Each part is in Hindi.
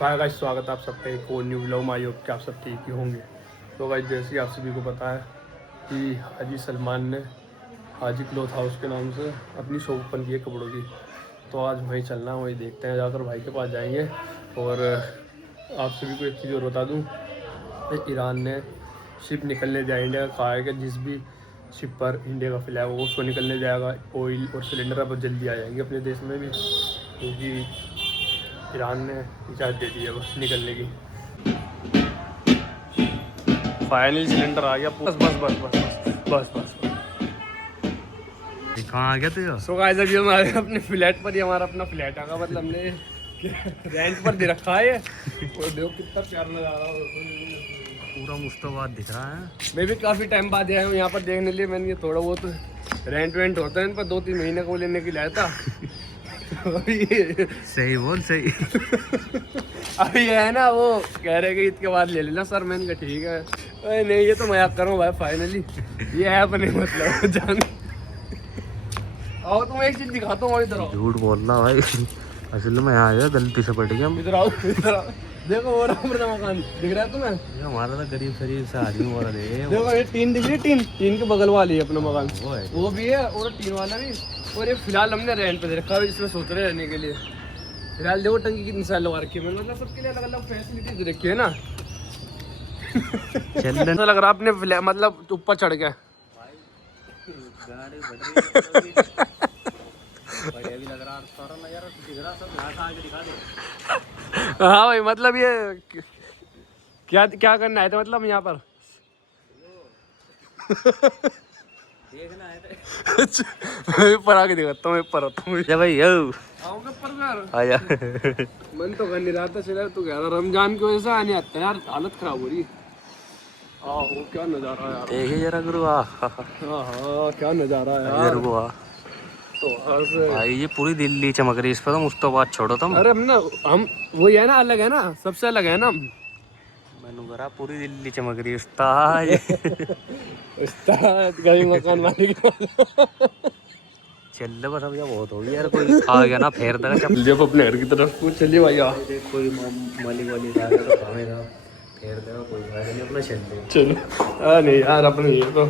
स्वागत है आप सबका एक और न्यू व्लॉग में। आई होप कि आप सब ठीक ही होंगे। तो गाइस जैसे आप सभी को पता है कि हाजी सलमान ने हाजी क्लॉथ हाउस के नाम से अपनी शॉप ओपन की है कपड़ों की। तो आज वहीं चलना है, वहीं देखते हैं, जाकर भाई के पास जाएंगे। और आप सभी को एक चीज़ और बता दूँ, ईरान ने शिप निकलने जाए इंडिया का कहा है कि जिस भी शिप पर इंडिया का फ्लैग हो उसको निकलने जाएगा। ऑयल और सिलेंडर अब जल्दी आ जाएंगे अपने देश में भी, क्योंकि ईरान ने इजाज़त दे दी है बस निकलने की। फाइनली सिलेंडर आ गया। बस बस बस बस बस बस बस कहाँ आ गया तू? सो गाइस अभी हम आए अपने फ्लैट पर ही। हमारा अपना फ्लैट आगा, मतलब हमने रेंट पर दे रखा है। और देखो कितना प्यारा नज़ारा पूरा मुश्ताबाद दिख रहा है। मैं भी काफ़ी टाइम बाद आया हूँ यहाँ पर देखने लिए। मैंने ये थोड़ा बहुत रेंट वेंट होता है इन पर, 2-3 महीने को लेने के लिए आया था। सही बोल सही। अभी ये है ना, वो कह रहे कि इसके बाद ले लेना सर। मैंने कहा ठीक है। अरे नहीं, ये तो मजाक करूँ भाई। फाइनली ये है अपने, मतलब जान। आओ तुम एक चीज दिखाता हूँ, इधर आओ। झूठ बोल रहा भाई, असल में आ गया गलती से पट गया। इधर आओ, इधर आओ। देखो वो रहा अपना मकान दिख रहा है तुम्हें? ये हमारा तो गरीब शरीफ से आदमी हो रहा है। देखो ये टीन दिख रही है, टीन के बगल वाली है अपना मकान। वो है, वो भी है और टीन वाला भी। और ये फिलहाल हमने रेंट पे दे रखा है, इसमें सोच रहे रहने के लिए। फिलहाल देखो टंकी कितनी साल लगा रखी है मैंने, मतलब सबके लिए अलग अलग फैसिलिटीज रखी है ना। चल ऐसा लग रहा है अपने मतलब ऊपर चढ़ गया। हाँ भाई, मतलब ये क्या क्या करना है था, मतलब यहाँ पर देखना है। पर आके दिखाता हूँ, पर आता हूँ। भाई यो आओगे पर घर आया। मन तो कर नहीं रहा था चला, तू कह रहा रमजान की वजह से आने आता है यार, हालत खराब हो रही। आहो क्या नज़ारा है यार। देखिए जरा गुरु, हाँ हाँ क्या नज़ारा है यार। तो हर से भाई ये पूरी दिल्ली चमक रही है इस पर, तो मुश्ताबाद छोड़ो तुम। अरे हम वही है ना, अलग है ना, सबसे अलग है ना। मैंने कहा पूरी दिल्ली चमक रही है उस्ताद। उस्ताद गरीब मकान मालिक। चल बस अब, बहुत हो गई यार। कोई आ गया ना फेर देगा चल। जब अपने घर की तरफ को चलिए भैया। कोई मालिक वाली आ गया तो खाएगा फेर देगा, कोई फायदा नहीं, अपना चल दे। चलो नहीं यार, अपने ये तो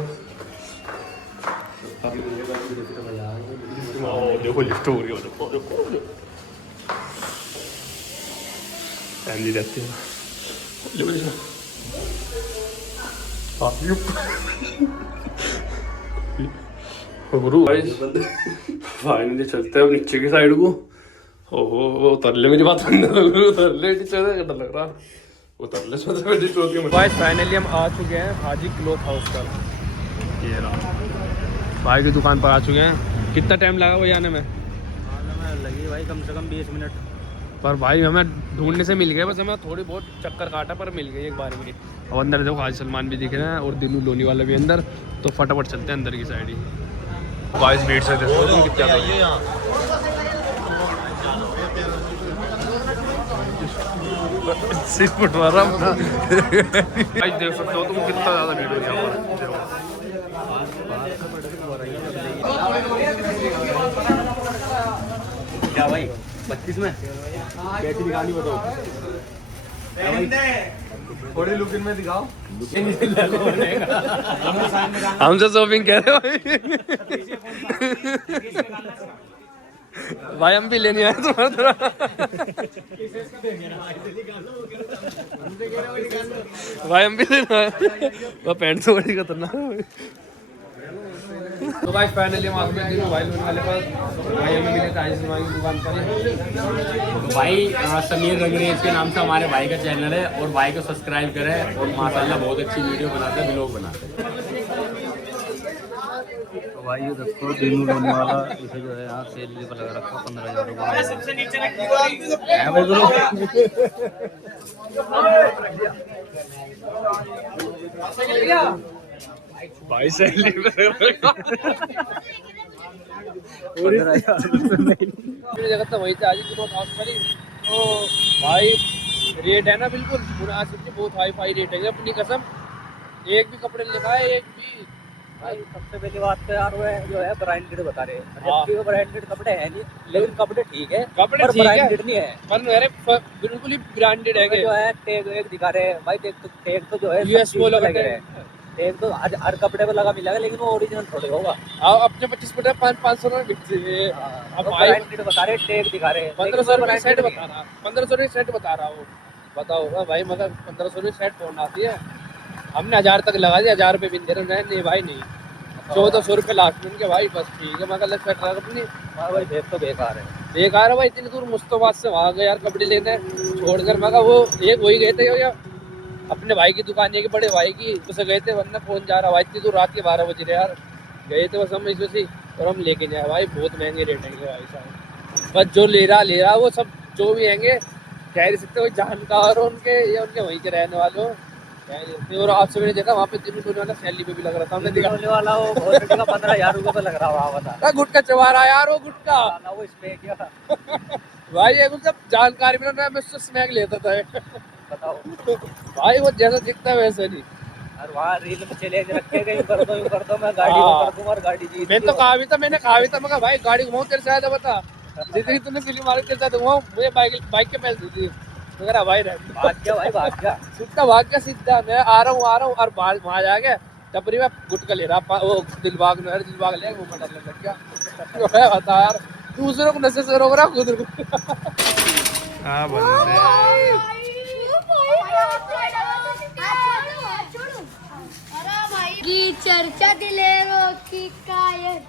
देखो लिफ्ट हो रही है। फैमिली रहती है। फाइनली चलते हैं अब नीचे की साइड को। ओहो वो उतर ले, मेरी बात उतर ले, डर लग रहा। उतर ले गाइस, फाइनली हम आ चुके हैं हाजी क्लॉथ हाउस पर। ये रहा भाई की दुकान पर आ चुके हैं। कितना टाइम लगा वो आने में? लगी भाई कम से कम 20 मिनट। पर भाई हमें ढूंढने से मिल गए, बस हमें थोड़ी बहुत चक्कर काटा पर मिल गई एक बार में। अब अंदर देखो हाजी सलमान भी दिख रहे हैं और दिनू लोनी वाला भी अंदर। तो फटाफट चलते हैं अंदर की साइड ही। बाईस भीड़ से देखो तुम कितना सिर्फ उठवा रहा हूँ। देख सकते हो तुम कितना ज़्यादा भीड़ हो गया। क्या भाई 25 में कैसी दिखानी बताओ? थोड़ी लुक इनमें दिखाओ। हमसे शॉपिंग कह रहे भाई। भाई हम भी लेने आए तुम्हारा भाई हम भी लेने आए। वो पैंट तो बड़ी खतरनाक है। तो भाई फाइनली हम आ गए मोबाइल लोन वाले पास। भाई हमें मिले थे आइसमान की दुकान पर। भाई समीर रंगरेज के नाम से हमारे भाई का चैनल है, और भाई को सब्सक्राइब करें। और माशाल्लाह बहुत अच्छी वीडियो बनाते हैं, ब्लॉग बनाते हैं। तो भाई ये देखो दिनू लोनी वाला, इसे जो है यहाँ सेल भी लगा रखा 15,000 रुपये। सबसे नीचे भाई सैलरी जगह तो वही थे आज की बहुत हाउस पड़ी। तो भाई रेट है ना बिल्कुल पूरा आज की बहुत हाई फाई रेट है अपनी कसम। एक भी कपड़े लिखा है, एक भी भाई सबसे पहली बात तो यार वो है, जो है ब्रांडेड बता रहे हैं, हाँ। जबकि वो ब्रांडेड कपड़े हैं नहीं, लेकिन कपड़े ठीक है, कपड़े पर ठीक है। ब्रांडेड नहीं है। पर मेरे बिल्कुल ही ब्रांडेड है जो है टैग एक दिखा रहे हैं भाई, टैग तो जो है यूएस सब चीज़ पोलो पे का लगे हैं। टैग तो हर कपड़े पे लगा मिलेगा, लेकिन वो ओरिजिनल थोड़ी होगा। अपने 25 फुट 500 में बिकते हैं। अब वो भाई ब्रांडेड बता रहे हैं, टैग दिखा रहे हैं, 1500 रुपये branded सेट नहीं बता है। रहा, 1500 रुपये सेट बता रहा वो। बताओ ना भाई, मगर 1500 रुपये सेट कौन आती है? हमने 1000 तक लगा दिया, 1000 रुपये भी दे रहे हैं। नहीं भाई नहीं, 1400 रुपये लास्ट में उनके भाई, बस ठीक है। मगर लग सेट रहा अपनी हाँ भाई, टैग तो बेकार है। बेकार है भाई। इतनी दूर मुस्तफाबाद से वहाँ गए यार कपड़े लेने, छोड़कर मगर वो एक वही गए थे या अपने भाई की दुकान है कि बड़े भाई की, उसे गए थे। वरना कौन जा रहा भाई इतनी दूर, रात के 12 बजे रहे यार, गए थे बस हम इसमें से। और हम लेके जाए भाई, बहुत महंगे रेट हैं भाई साहब। बस जो ले रहा वो सब जो भी हैंगे कह नहीं सकते, कोई जानकार हो उनके या उनके वहीं के रहने वाले हो, कह नहीं सकते। और आपसे मैंने देखा वहाँ पे 3 रुपये वाला सैली पे भी लग रहा था, हमने देखा होने वाला वो बहुत का 15,000 रुपये पे लग रहा हुआ बता। गुटका चबा रहा यार वो गुटका। ना वो इसमें क्या भाई ये कुछ सब जानकारी में ना, मैं उससे स्नैक लेता था बताओ। भाई वो जैसा दिखता है वैसे नहीं। और वहाँ रील में चले रखे गए, यूं कर दो मैं गाड़ी को कर दूंगा और गाड़ी जीत मैं तो कहा भी था, मैंने कहा भी था, मगर भाई गाड़ी घुमाऊं तेरे साथ है, बता जितनी तूने सिली मारी तेरे साथ घुमाऊं, मुझे बाइक के पैसे दी थी। मगर भाई भाग गया भाई, भाग गया। सीधा भाग गया सीधा। मैं आ रहा हूँ और बाहर वहाँ जा गया टपरी में गुटका ले रहा, वो दिलबाग में, दिलबाग ले वो मटर लग गया। बता यार, दूसरों को नशे से रोक रहा, खुद हाँ बंदे की चर्चा दिले रो की काय